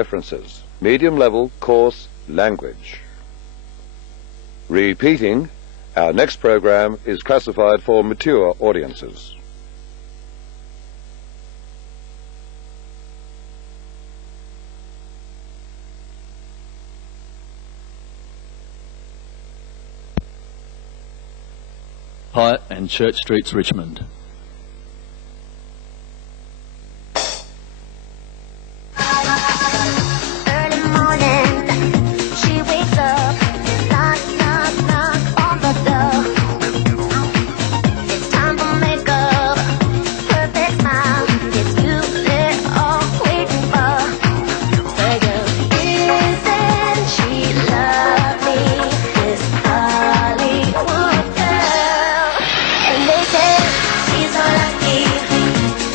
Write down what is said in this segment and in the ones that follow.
references. Medium level course language. Repeating, our next program is classified for mature audiences. Hyatt and Church Streets, Richmond. Early morning, she wakes up, knock, knock, knock on the door. It's time for makeup, perfect smile. It's you they're all waiting for. Say, girl, isn't she lovely, this Hollywood girl? And they say she's so lucky,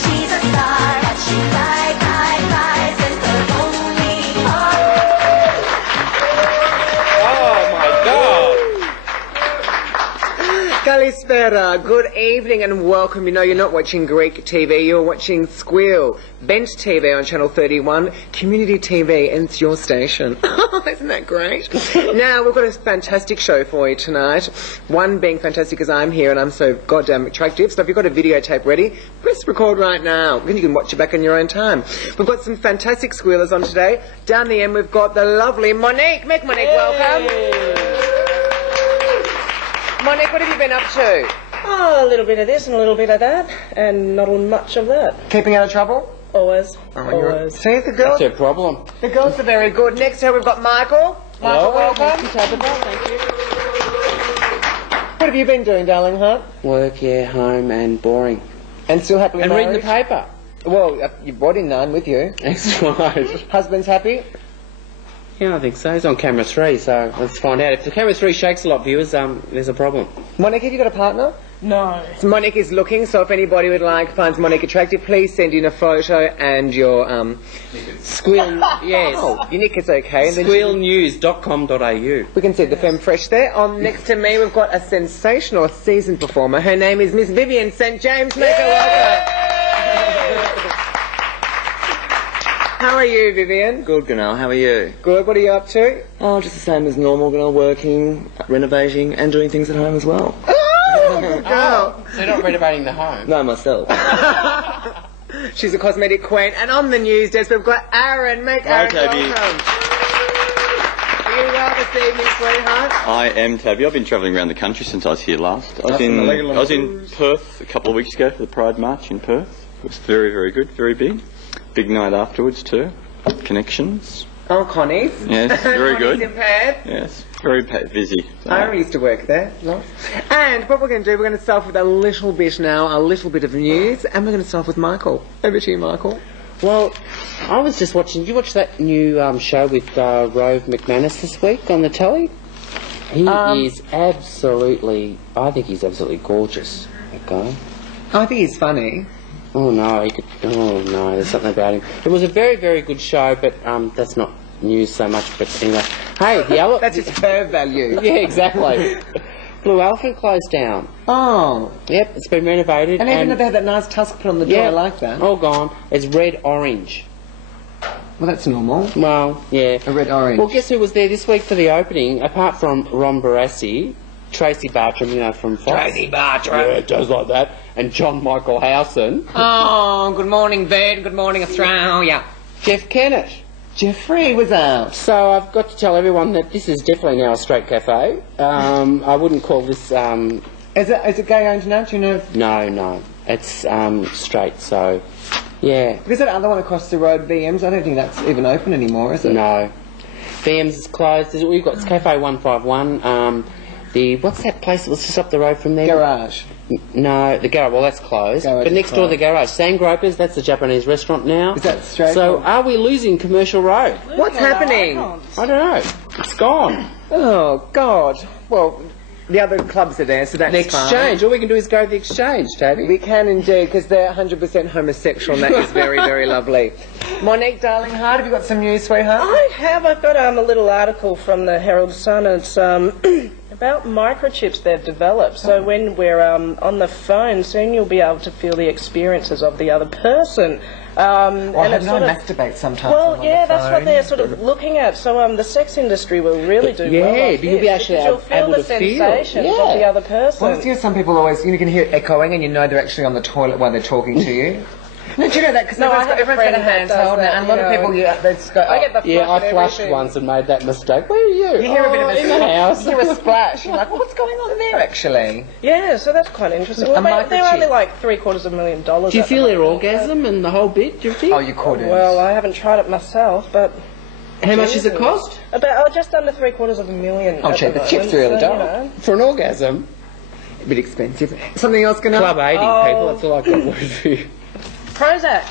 she's a star, but she cries in her lonely heart. Oh my God! Kalispera, good evening and welcome. You know you're not watching Greek TV, you're watching Squeal, Bench TV on Channel 31, Community TV, and it's your station. Isn't that great? Now, we've got a fantastic show for you tonight. One being fantastic because I'm here and I'm so goddamn attractive. So if you've got a videotape ready, press record right now. Then you can watch it back in your own time. We've got some fantastic squealers on today. Down the end, we've got the lovely Monique. Make Monique welcome. Monique, what have you been up to? Oh, a little bit of this and a little bit of that, and not much of that. Keeping out of trouble? Always. Always. See, the girls, That's her problem. the girls are very good. Next here we've got Michael. Michael, welcome. Tabitha, thank you. What have you been doing, darling, huh? Work, yeah, home, and boring. And still happily And reading the married? paper. Well, you brought in none with you. That's right. Husband's happy? Yeah, I think so. He's on camera 3, so let's find out. If the camera 3 shakes a lot, viewers, there's a problem. Monique, have you got a partner? No. So Monique is looking, so if anybody would like, finds Monique attractive, please send in a photo and your, Squeal, yes. oh, your nick is okay. And then Squealnews.com.au. we can see the femme fresh there. On next to me, we've got a sensational seasoned performer. Her name is Miss Vivian St James. Make her welcome. How are you, Vivian? Good, Ganelle. How are you? Good. What are you up to? Oh, just the same as normal, Ganelle. Working, renovating, and doing things at home as well. Oh, good girl. So you're not renovating the home? No, myself. She's a cosmetic queen. And on the news desk, we've got Aaron. Make Aaron Tabby. welcome. Are you well this evening, sweetheart? I am Tabby. I've been travelling around the country since I was here last. I was in Perth a couple of weeks ago for the Pride March in Perth. It was very, very good, very big. Big night afterwards too. Connections. Oh, Connie's. Yes, very Connie's good. in Perth. Yes, very busy. I used to work there. And what we're going to do, we're going to start off with a little bit now, a little bit of news, and we're going to start off with Michael. Over to you, Michael. Well, I was just watching... Did you watch that new show with Rove McManus this week on the telly? He is absolutely... I think he's absolutely gorgeous, that guy. I think he's funny. Oh no, there's something about him. It was a very, very good show, but that's not news so much, but anyway. Hey, the other... That's his curve value. Yeah, exactly. Blue Elephant closed down. Oh. Yep, it's been renovated. And even though they had that nice tusk put on the door, yeah, I like that. all gone. It's red-orange. Well, that's normal. Well, yeah. A red-orange. Well, guess who was there this week for the opening, apart from Ron Barassi, Tracy Bartram, you know, from Fox. Tracy Bartram. Yeah, it does like that. And John Michael Howson. Oh, good morning, Ved. Good morning, Australia. Jeff Kennett. Jeffrey was out. So I've got to tell everyone that this is definitely now a straight cafe. I wouldn't call this... Is it gay owned now? Do you know? No. It's straight, so... Yeah. Because that other one across the road, BM's, I don't think that's even open anymore, is it? No. BM's is closed. We've got Cafe 151. What's that place that was just up the road from there? Garage. No, the garage. Well, that's closed. Garage but is next door, closed. the garage. Sam Gropers, that's the Japanese restaurant now. Is that straight? So, are we losing Commercial Road? What's happening? I don't know. It's gone. Oh, God. Well, the other clubs are there, so that's The Exchange. All we can do is go to the Exchange, Tabby. We can indeed, because they're 100% homosexual, and that is very, very lovely. Monique, darling heart, have you got some news, sweetheart? I have. I've got a little article from the Herald Sun. It's About microchips they've developed, so when we're on the phone, soon you'll be able to feel the experiences of the other person. Well, I it's know sort of- masturbate sometimes. Well, on yeah, the that's what phone. they're sort of looking at. So the sex industry will really do well. Yeah, off but you'll be this, actually because you'll feel able the to feel. sensations Yeah. of the other person. Well, you know, some people always, you can hear it echoing and you know they're actually on the toilet while they're talking to you. No, do you know that? Because No, I have a everyone's got a friend that hand does held that, and a lot of you know. people, they just go, I get the Yeah, flush I and flushed everything. once and made that mistake. Where are you? you hear a bit of a in the house. You hear a splash. You're like, well, what's going on there, actually? Yeah, so that's quite interesting. A Well, they're microchip. only like $750,000. Do you at the feel their moment. orgasm and the whole bit? Do you think? Oh, you couldn't. Well, I haven't tried it myself, but How much does it Jesus. cost? About just under $750,000. Oh, at check the moment, chips really so, don't. you know. For an orgasm? A bit expensive. Something else going to... Club 80, Oh. people. That's all I got with you. Prozac.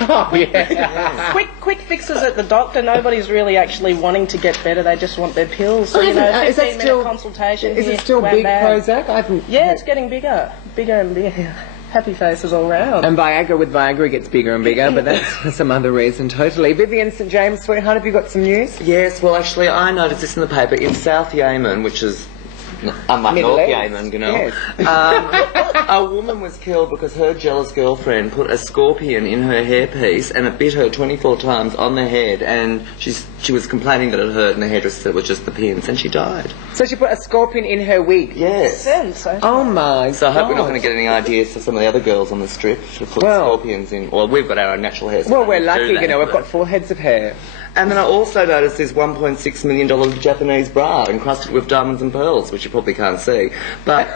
Oh, yeah. Quick fixes at the doctor. Nobody's really actually wanting to get better. They just want their pills. So, you know, is that 15-minute still... consultation. Is here, it still wham, big bam. Prozac? I haven't... Yeah, it's getting bigger. Bigger and bigger. Happy faces all round. And Viagra with Viagra gets bigger and bigger, but that's for some other reason totally. Vivian St James, sweetheart, have you got some news? Yes, well, actually, I noticed this in the paper. In South Yemen, which is unlike Middle North East. Yemen, you know, Yes. a woman was killed because her jealous girlfriend put a scorpion in her hairpiece and it bit her 24 times on the head, and she was complaining that it hurt, and the hairdresser said it was just the pins, and she died. So she put a scorpion in her wig? Yes. Sensational. Oh my So I hope we're not God. going to get any ideas for some of the other girls on the strip to put Well- scorpions in. Well, we've got our own natural hair. so Well, we we're don't do lucky, that, you know, we've but- got full heads of hair. And then I also noticed this $1.6 million Japanese bra encrusted with diamonds and pearls, which you probably can't see. But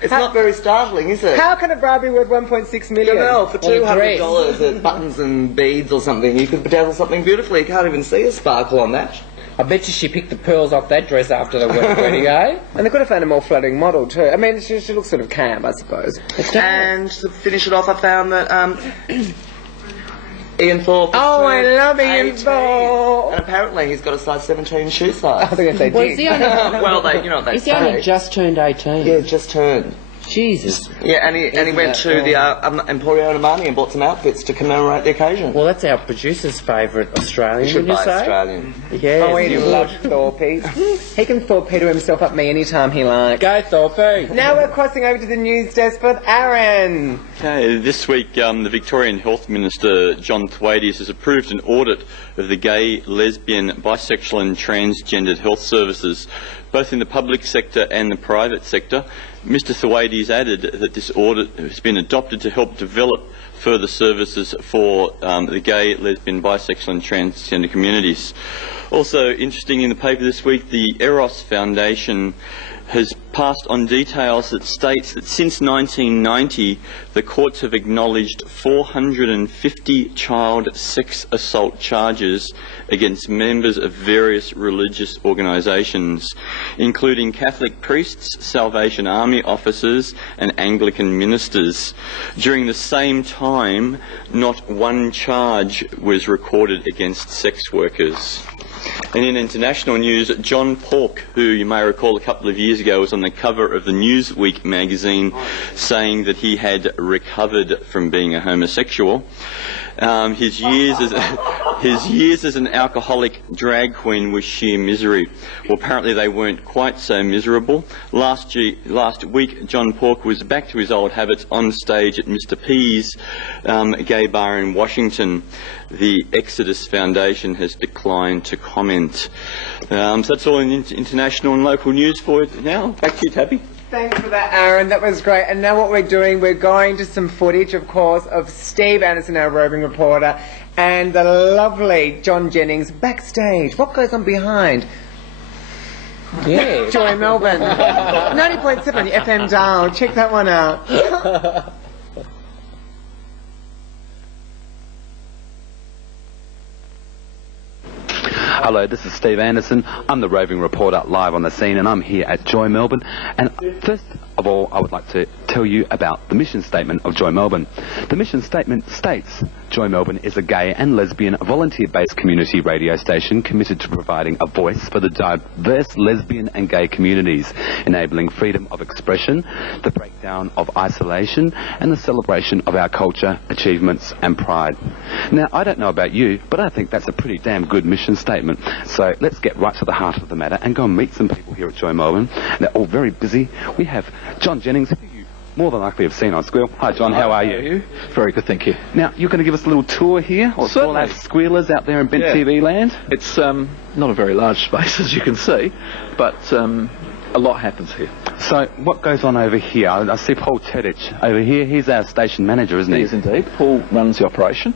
it's not very startling, is it? How can a bra be worth 1.6 million? Ganelle, for Or a dress. $200 at buttons and beads or something, you could bedazzle something beautifully. You can't even see a sparkle on that. I bet you she picked the pearls off that dress after the wedding, eh? And they could have found a more flattering model too. I mean, she looks sort of camp, I suppose. And to finish it off, I found that Ian Thorpe is Oh, I turned love Ian 18, Thorpe. and apparently he's got a size 17 shoe size. I think I say Well, is he only, Well, they, you know what they is he only say. just turned 18? Yeah, just turned. Jesus. Yeah, and he went to the Emporio Armani and bought some outfits to commemorate the occasion. Well, that's our producer's favourite Australian, You should would you buy say? Australian. Yes, Oh, he you would. loves Thorpe. He can Thorpedo himself up me anytime he likes. Go, Thorpe. Now we're crossing over to the news desk with Aaron. Okay, this week the Victorian Health Minister John Thwaites has approved an audit of the gay, lesbian, bisexual and transgendered health services, both in the public sector and the private sector. Mr Thwaites added that this audit has been adopted to help develop further services for the gay, lesbian, bisexual and transgender communities. Also interesting in the paper this week, the Eros Foundation has passed on details that states that since 1990 the courts have acknowledged 450 child sex assault charges against members of various religious organisations, including Catholic priests, Salvation Army officers and Anglican ministers. During the same time, not one charge was recorded against sex workers. And in international news, John Pork, who you may recall a couple of years ago was on the cover of the Newsweek magazine saying that he had recovered from being a homosexual. His years as an alcoholic drag queen was sheer misery. Well, apparently they weren't quite so miserable. Last week, John Pork was back to his old habits on stage at Mr P's gay bar in Washington. The Exodus Foundation has declined to comment. So that's all in international and local news for you now. Back to you, Tabby. Thanks for that, Aaron. That was great. And now what we're doing, we're going to some footage, of course, of Steve Anderssen, our roving reporter, and the lovely John Jennings backstage. What goes on behind? Yeah. Joy Melbourne. 90.7 FM dial. Check that one out. Hello, this is Steve Anderssen. I'm the Roving Reporter live on the scene, and I'm here at Joy Melbourne. And first of all, I would like to tell you about the mission statement of Joy Melbourne. The mission statement states, Joy Melbourne is a gay and lesbian volunteer-based community radio station committed to providing a voice for the diverse lesbian and gay communities, enabling freedom of expression, the breakdown of isolation, and the celebration of our culture, achievements and pride. Now, I don't know about you, but I think that's a pretty damn good mission statement. So let's get right to the heart of the matter and go and meet some people here at Joy Melbourne. They're all very busy. We have John Jennings, who you more than likely have seen on Squeal. Hi John, how are you? Very good, thank you. Now, you're going to give us a little tour here, or all our Squealers out there in Bent TV land? It's not a very large space, as you can see, but a lot happens here. So, what goes on over here? I see Paul Tedich over here. He's our station manager, isn't he? He is indeed. Paul runs the operation.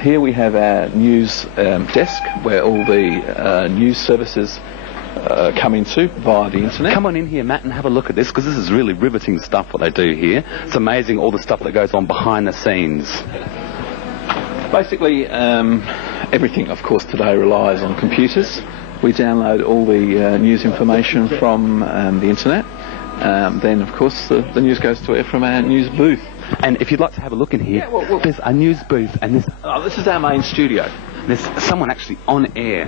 Here we have our news desk, where all the news services come into via the internet. Come on in here, Matt, and have a look at this, because this is really riveting stuff what they do here. It's amazing all the stuff that goes on behind the scenes. Basically, everything, of course, today relies on computers. We download all the news information from the internet. Then, of course, the news goes to air from our news booth. And if you'd like to have a look in here, there's a news booth, and this is our main studio. There's someone actually on air.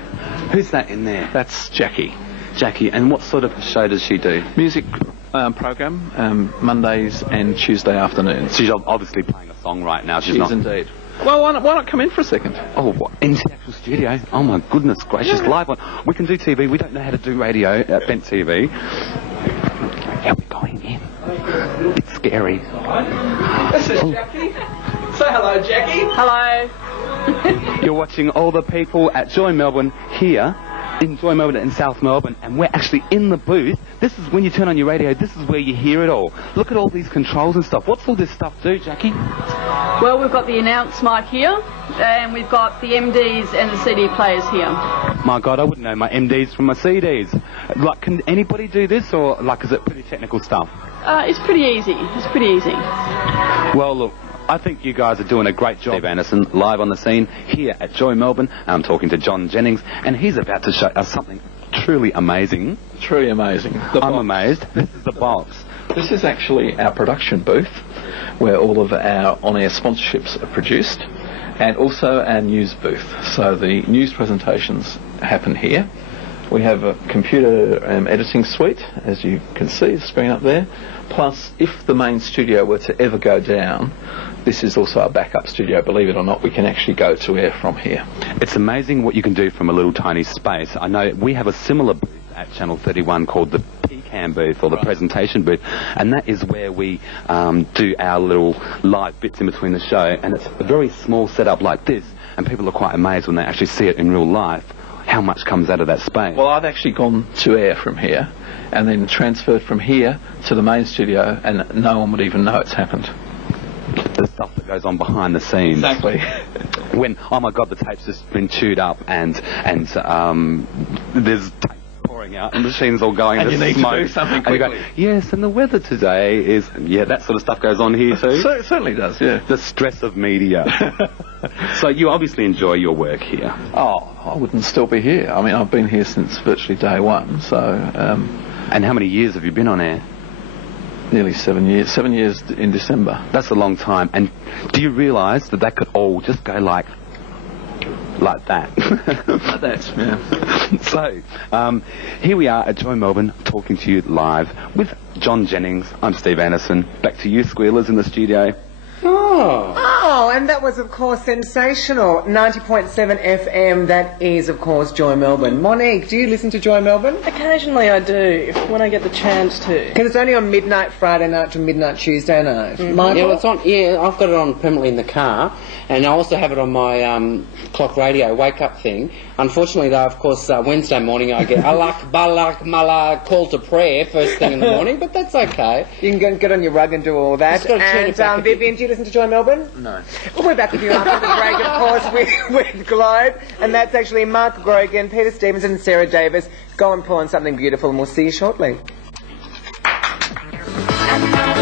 Who's that in there? That's Jackie. Jackie, and what sort of show does she do? Music program, Mondays and Tuesday afternoons. She's obviously playing a song right now. She is indeed. Well, why not come in for a second? Oh, what? Into the actual studio? Oh my goodness gracious, live on. We can do TV, we don't know how to do radio at Bent TV. Are we going in? It's scary. This is Jackie. Say hello, Jackie. Hello. You're watching all the people at Joy Melbourne here in Joy Melbourne in South Melbourne, and we're actually in the booth. This is when you turn on your radio, this is where you hear it all. Look at all these controls and stuff. What's all this stuff do, Jackie? Well, we've got the announce mic here, and we've got the MDs and the CD players here. My God, I wouldn't know my MDs from my CDs. Like, can anybody do this, or like, is it pretty technical stuff? It's pretty easy. It's pretty easy. Well, look, I think you guys are doing a great job. Anderssen, live on the scene here at Joy Melbourne. I'm talking to John Jennings, and he's about to show us something truly amazing. Truly amazing. I'm amazed. This is the box. This is actually our production booth, where all of our on-air sponsorships are produced, and also our news booth. So the news presentations happen here. We have a computer editing suite, as you can see, the screen up there. Plus, if the main studio were to ever go down, this is also a backup studio. Believe it or not, we can actually go to air from here. It's amazing what you can do from a little tiny space. I know we have a similar booth at Channel 31 called the PCAM booth, or the presentation booth, and that is where we do our little live bits in between the show, and it's a very small setup like this, and people are quite amazed when they actually see it in real life, how much comes out of that space. Well, I've actually gone to air from here, and then transferred from here to the main studio, and no one would even know it's happened. The stuff that goes on behind the scenes. Exactly. When, oh my God, the tape's just been chewed up, and there's tape pouring out, and the machine's all going, and you need smoke, to do something quickly. And you go, yes, and the weather today is, that sort of stuff goes on here too. So, it certainly does, yeah. The stress of media. So you obviously enjoy your work here. Oh, I wouldn't still be here. I mean, I've been here since virtually day one, so... And how many years have you been on air? Nearly 7 years. 7 years in December. That's a long time. And do you realise that could all just go like that? Like that, yeah. So, here we are at Joy Melbourne, talking to you live with John Jennings. I'm Steve Anderssen. Back to you, Squealers, in the studio. Oh, and that was, of course, sensational. 90.7 FM, that is, of course, Joy Melbourne. Monique, do you listen to Joy Melbourne? Occasionally I do, when I get the chance to. Because it's only on midnight Friday night to midnight Tuesday night. Yeah, well, it's on. Yeah, I've got it on permanently in the car, and I also have it on my clock radio wake-up thing. Unfortunately, though, of course, Wednesday morning I get alak balak malak call to prayer first thing in the morning, but that's okay. You can get on your rug and do all that. And Vivian, do you listen to Joy Melbourne? No. Well, we're back with you after the break, of course, with Globe, and that's actually Mark Grogan, Peter Stevenson and Sarah Davis. Go and pull on something beautiful, and we'll see you shortly. I know